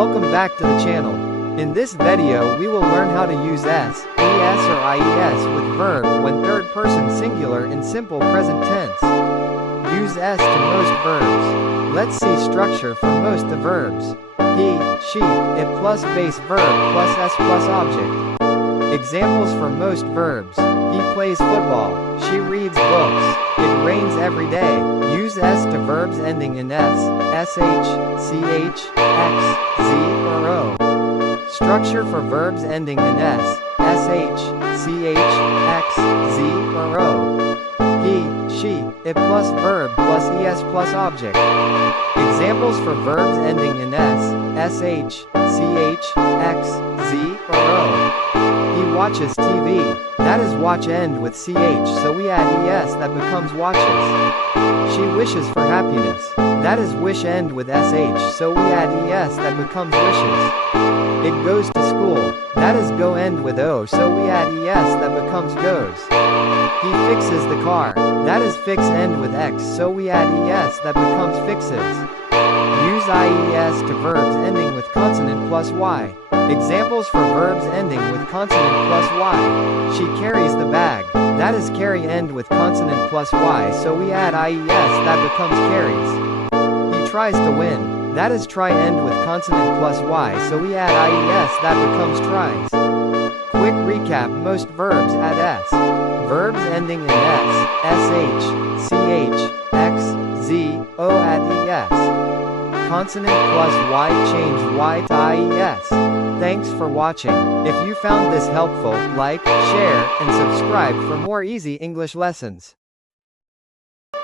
Welcome back to the channel. In this video we will learn how to use s, es or ies with verb when third person singular in simple present tense. Use s to most verbs. Let's see structure for most the verbs. He, she, it plus base verb plus s plus object. Examples for most verbs. He plays football. She reads books. It rains every day. Use s to verbs ending in s, sh, ch, x, z, or o. Structure for verbs ending in s, sh, ch, x, z, or o. He, she, it plus verb plus es plus object. Examples for verbs ending in s, sh, ch, x, z, or o. He watches TV. That is watch end with ch, so we add es that becomes watches. She wishes for happiness. That is wish end with sh, so we add es that becomes wishes. It goes to school. That is go end with o, so we add es that becomes goes. He fixes the car. That is fix end with x, so we add es that becomes fixes. Use ies to verbs ending with consonant plus y. Examples for verbs ending with consonant plus y. She carries the bag. That is carry end with consonant plus y, so we add ies that becomes carries. He tries to win. That is try end with consonant plus y, so we add ies that becomes tries. Quick recap: most verbs add s. Verbs ending in s, sh, ch, x, z, o add es. Consonant plus y change y to ies. Thanks for watching. If you found this helpful, like, share, and subscribe for more easy English lessons.